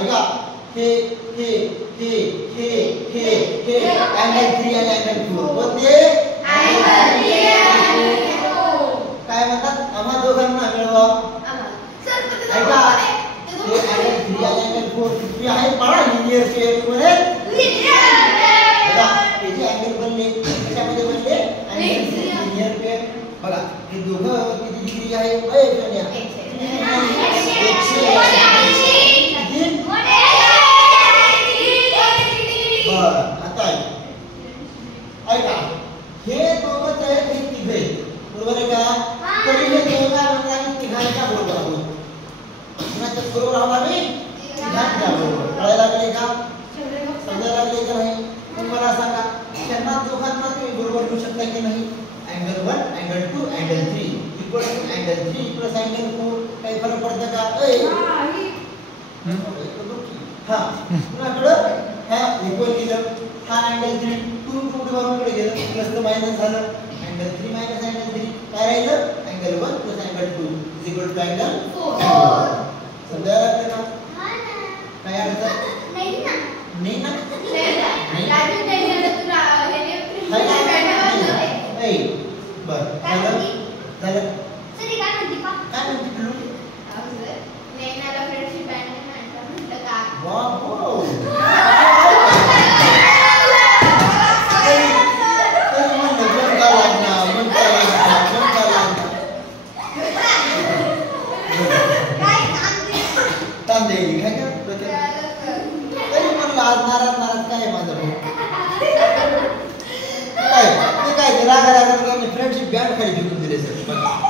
ऐका हे अँगल 3 आणि अँगल 4 कोणते काय म्हणतात आम्हा दोघांना मिळवा ऐका हे अँगल 3 आणि अँगल 4 हे आहे पळा लिनियर शेप मध्ये बघा हे जे अँगल बनले त्याच्यामध्ये बनले लिनियर शेप बघा हे दोघं किती डिग्री आहे ओय सोनिया 180 आता ऐका हे दोघंच आहेत हे तिघे बरोबर आहे का तरी हे दोघा आणि तिघांच्या बरोबर आहोत कुणाच्या बरोबर आहोत आम्ही तिघांच्या बरोबर कळायला लागले का समजायला लागले का नाही मग मला सांगा त्यांना दोघांना तुम्ही बरोबर लिहू शकता की नाही angle 1 angle 2 angle 3 equal to angle 3 plus angle 4 काही फरक पडतो का हां कुणाकडे हा इक्वल केलं हा अँगल 3 2 बरोबर गेलं प्लस तर मायनस झालं अँगल 3 मायनस अँगल 3 काय राहिलं angle 1 plus angle 2 is equal to angle 4 समजायला लागलं का काय अडचण नाही ना नाही ना राजू नाही तुला हे बर झालं सर काय म्हणते पा काय म्हणते तू लेनाला फ्रेंडशिप बँड म्हणतं का वाव नाराज काय माझं काय ते काय रागा फ्रेंडशिप बँड खाली घेऊन दिले सर